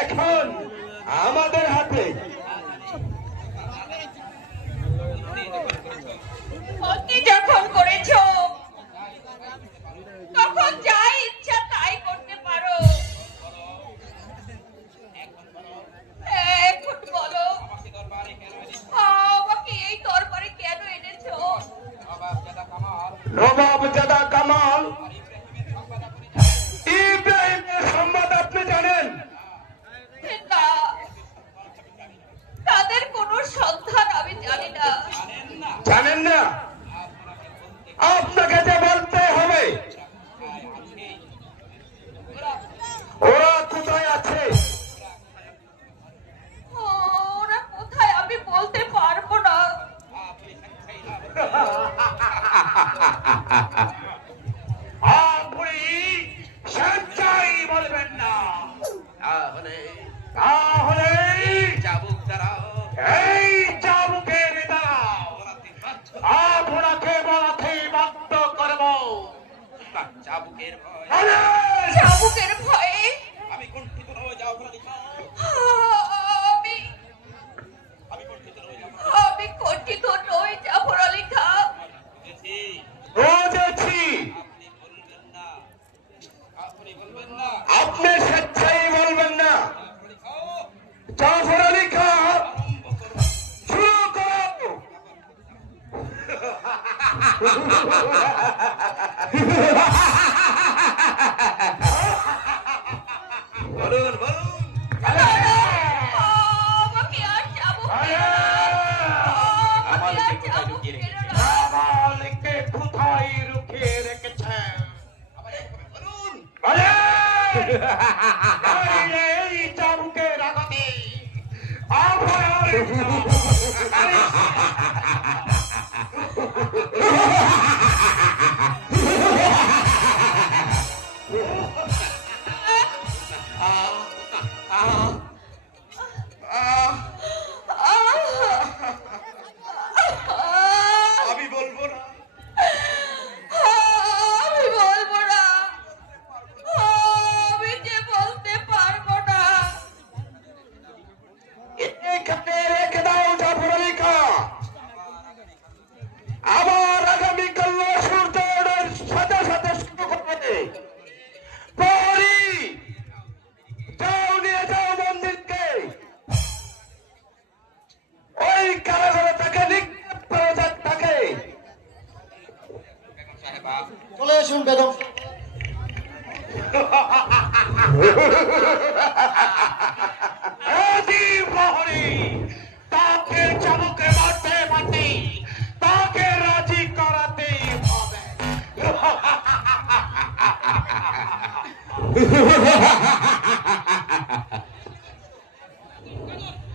এখন আমাদের হাতে ক্ষতি যখন করেছো তখন যা ইচ্ছা তাই করতে পারো। এখন বলো আমাকে এই দরবারে কেন এনেছো? নবাবজাদা কামাল ইব্রাহিমের সংবাদ আপনি জানেন? না, তাদের কোনো সন্ধান আমি জানি না। জানেন না? আপনাকে যে বলতে হবে। ওরা কোথায় আছে? ওরা কোথায় আমি বলতে পারবো না। আপনি সঞ্চয় বলবেন না, তাহলে চাবুক দ্বারা এই চাবুকের দ্বারা আপনাকে বলাতে বাধ্য করব। চাবুকের ভয় চাবুকের ভয়ে আমি কুণ্ঠিত হয়ে যাও আমি আমি কুণ্ঠিত হয়ে যাবো আমি কঠিত নই জাফর আলী খান। বুঝেছি, আপনি বলবেন না আপনি স্বেচ্ছায় বলবেন না। জাফর আলী খান শুরু করো। বলুন বলুন আমাকে আর চাবুক মেরো না। আমাকে আর চাবুক মেরো না। আমাকে কোথায় রুখিয়ে রেখেছেন? বলুন বলেন! এই চাবুকের আঘাতে আমার আমি বলবো না আমি বলবো না। আমি যে বলতে পারবো না। এখানে রেখে দাও জাফর আলী খান। আবার আগামীকাল সূর্য ওঠার সাথে সাথে শুরু করবে। প্রহরী, যাও নিয়ে যাও মন্দিরকে। ওই কারাগারে তাকে নিক্ষেপ করা যাক তাকে। সাহেবা চলে আসুন বেগম। অতি প্রহরী, তাকে চাবুকে মারতে মারতে তাকে রাজি করাতেই হবে।